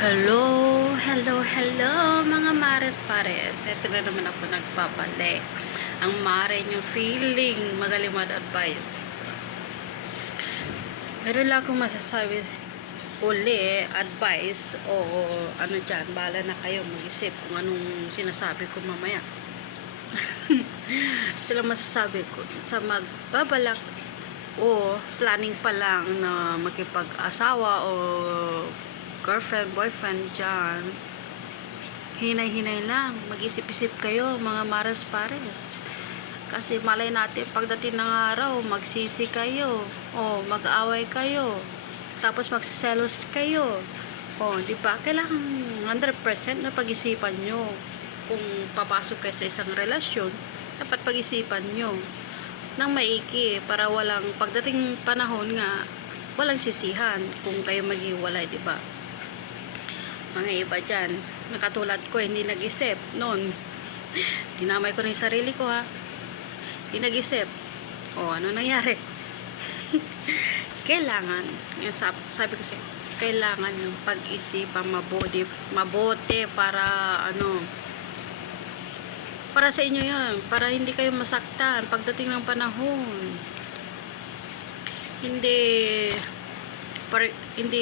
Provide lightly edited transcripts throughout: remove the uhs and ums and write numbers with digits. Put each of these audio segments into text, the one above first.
Hello, hello mga mares pares. Ito na naman ako nagpapali. Ang mare nyo feeling, magaling advice. Meron lang akong masasabi uli, advice o ano dyan, bala na kayo mag-isip kung anong sinasabi ko mamaya. Ito lang masasabi ko sa magbabalak o planning pa lang na makipag-asawa o girlfriend, boyfriend dyan, hinay-hinay lang, mag-isip-isip kayo mga maras pares, kasi malay natin pagdating ng araw magsisi kayo o mag-away kayo tapos magsiselos kayo o di ba, kailangan 100% na pag-isipan nyo kung papasok kayo sa isang relasyon. Dapat pag-isipan nyo ng maiki para walang pagdating panahon nga walang sisihan kung kayo maghiwalay, di ba? Mga iba dyan, nakatulad ko, hindi nag-isip noon. Dinamay ko na yung sarili ko, ha. Hindi nag-isip. O, ano nangyari? Kailangan, yung sabi ko sa'yo, kailangan yung pag-isipan mabuti para, para sa inyo yun, para hindi kayo masaktan pagdating ng panahon. Hindi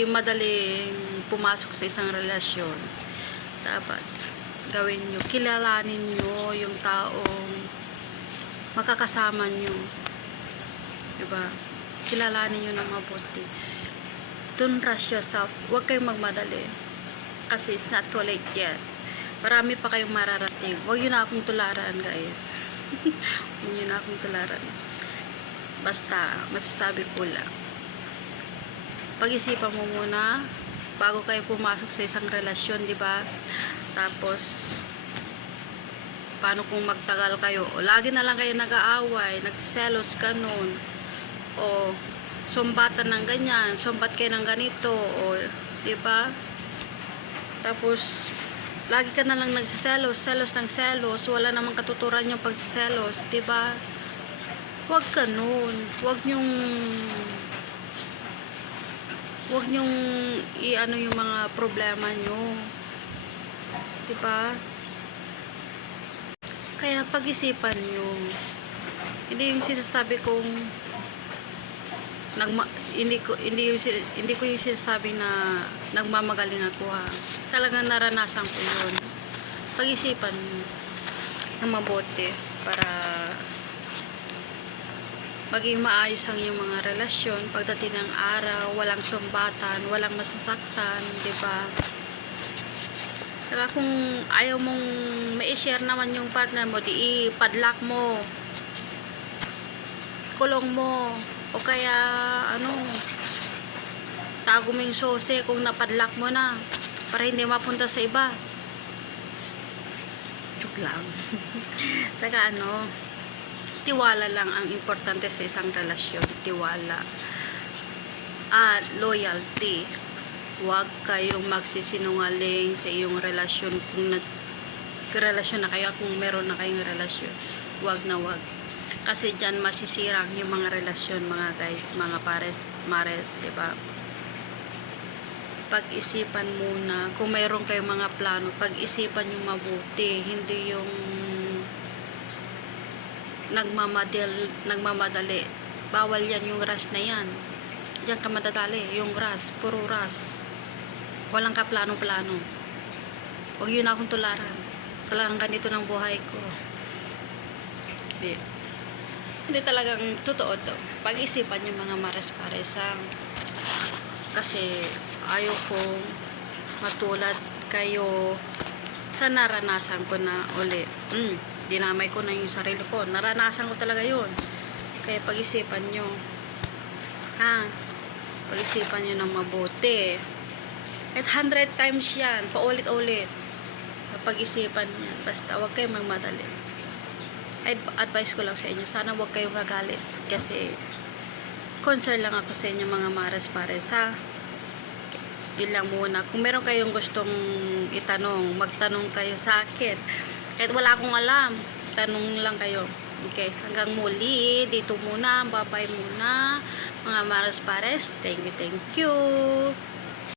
madaling pumasok sa isang relasyon. Dapat gawin nyo, kilalanin nyo yung taong makakasama nyo, diba? Kilalanin nyo ng mabuti. Don't rush yourself, huwag kayong magmadali kasi it's not too late yet. Marami pa kayong mararating. Huwag yun na akong tularan, guys. Huwag yun na akong tularan. Basta masasabi ko lang, pag-isipan mo muna bago kayo pumasok sa isang relasyon, di ba? Tapos paano kung magtagal kayo o lagi na lang kayo nag-aaway, nagsiselos ganun, o sumbatan ng ganyan, sumbat kayo ng ganito, o di ba? Tapos lagi ka na lang nagsiselos, selos ng selos, wala namang katuturan yung pagsiselos, di ba? Huwag ganun. Huwag nyong i-ano yung mga problema nyo. Diba? Kaya pag-isipan nyo. Hindi yung sinasabi kong hindi ko yung sinasabi na nagmamagaling ako, ha. Talagang naranasan ko yun. Pag-isipan nyo na mabuti para maging maayos ang iyong mga relasyon pagdating ng araw, walang sumbatan, walang masasaktan, di ba? Saka kung ayaw mong ma-share naman yung partner mo, di i-padlock mo, kulong mo, o kaya tago mo yung sose kung napadlock mo na para hindi mapunta sa iba. Joke lang. Saka tiwala lang ang importante sa isang relasyon. Tiwala at loyalty. Huwag kayong magsisinungaling sa iyong relasyon kung nagrelasyon na kayo, kung meron na kayong relasyon. Huwag na huwag. Kasi dyan masisirang yung mga relasyon, mga guys, mga pares, mares, diba? Pag-isipan muna. Kung mayroon kayong mga plano, pag-isipan yung mabuti. Hindi yung nagmamadali. Bawal yan, yung rush na yan. Diyan ka madadali, yung rush, puro rush. Walang ka plano-plano. Huwag yun akong tularan. Talagang ganito ng buhay ko. Hindi talagang totoo to. Pag-isipan yung mga mares-paresang. Kasi ayaw kong matulad kayo sa naranasan ko na uli. Dinamay ko na yung sarili ko. Naranasan ko talaga yun. Kaya pag-isipan nyo. Pag-isipan nyo ng mabuti. Kahit 100 times yan. Paulit-ulit. Pag-isipan yan. Basta huwag kayong magmadali. Advice ko lang sa inyo. Sana huwag kayong magalit. Kasi concern lang ako sa inyo mga mares-pares, ha. Yun lang muna. Kung meron kayong gustong itanong, magtanong kayo sa akin. Kahit wala akong alam, tanong lang kayo. Okay, hanggang muli. Dito muna, bye-bye muna. Mga mares pares, thank you.